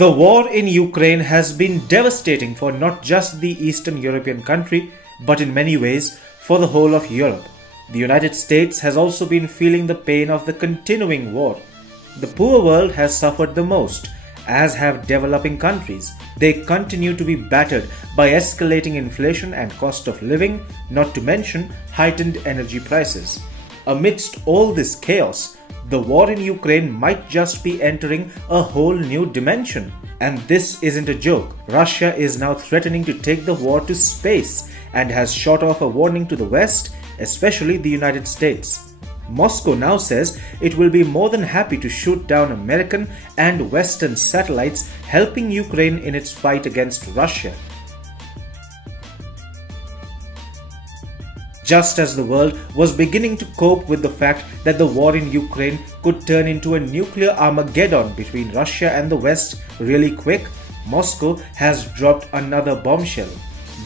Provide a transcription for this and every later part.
The war in Ukraine has been devastating for not just the Eastern European country, but in many ways for the whole of Europe. The United States has also been feeling the pain of the continuing war. The poor world has suffered the most, as have developing countries. They continue to be battered by escalating inflation and cost of living, not to mention heightened energy prices. Amidst all this chaos, the war in Ukraine might just be entering a whole new dimension. And this isn't a joke. Russia is now threatening to take the war to space and has shot off a warning to the West, especially the United States. Moscow now says it will be more than happy to shoot down American and Western satellites helping Ukraine in its fight against Russia. Just as the world was beginning to cope with the fact that the war in Ukraine could turn into a nuclear Armageddon between Russia and the West really quick, Moscow has dropped another bombshell.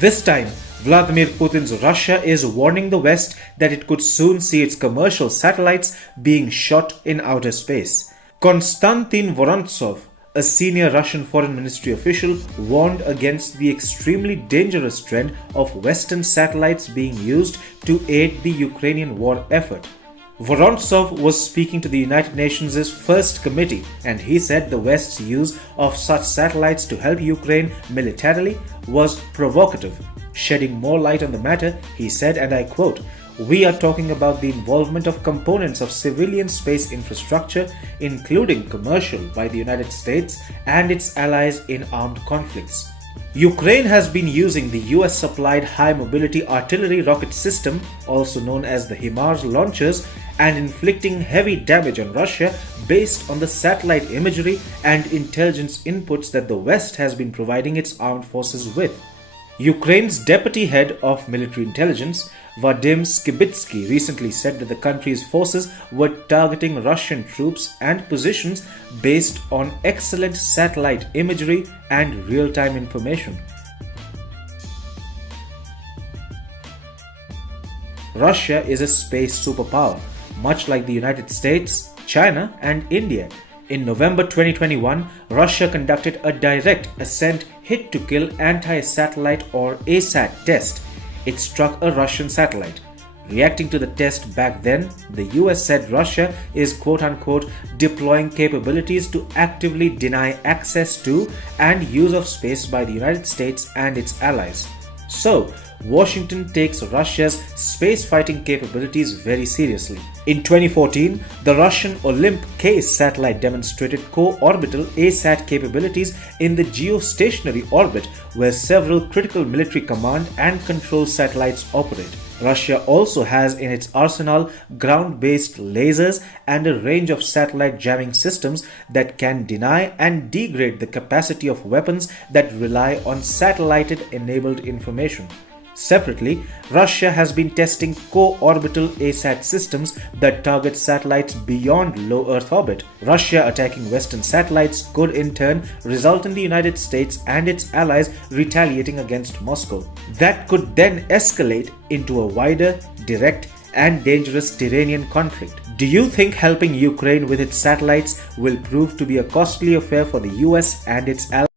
This time, Vladimir Putin's Russia is warning the West that it could soon see its commercial satellites being shot in outer space. Konstantin Vorontsov, a senior Russian foreign ministry official, warned against the extremely dangerous trend of Western satellites being used to aid the Ukrainian war effort. Vorontsov was speaking to the United Nations' First Committee, and he said the West's use of such satellites to help Ukraine militarily was provocative. Shedding more light on the matter, he said, and I quote, "We are talking about the involvement of components of civilian space infrastructure, including commercial, by the United States and its allies in armed conflicts." Ukraine has been using the US-supplied high-mobility artillery rocket system, also known as the HIMARS launchers, and inflicting heavy damage on Russia based on the satellite imagery and intelligence inputs that the West has been providing its armed forces with. Ukraine's deputy head of military intelligence, Vladimir, recently said that the country's forces were targeting Russian troops and positions based on excellent satellite imagery and real-time information. Russia is a space superpower, much like the United States, China, and India. In November 2021, Russia conducted a direct ascent hit-to-kill anti-satellite or ASAT test. It struck a Russian satellite. Reacting to the test back then, the US said Russia is quote-unquote deploying capabilities to actively deny access to and use of space by the United States and its allies. So, Washington takes Russia's space fighting capabilities very seriously. In 2014, the Russian Olymp-K satellite demonstrated co-orbital ASAT capabilities in the geostationary orbit, where several critical military command and control satellites operate. Russia also has in its arsenal ground-based lasers and a range of satellite jamming systems that can deny and degrade the capacity of weapons that rely on satellite-enabled information. Separately, Russia has been testing co-orbital ASAT systems that target satellites beyond low Earth orbit. Russia attacking Western satellites could in turn result in the United States and its allies retaliating against Moscow. That could then escalate into a wider, direct, and dangerous Iranian conflict. Do you think helping Ukraine with its satellites will prove to be a costly affair for the US and its allies?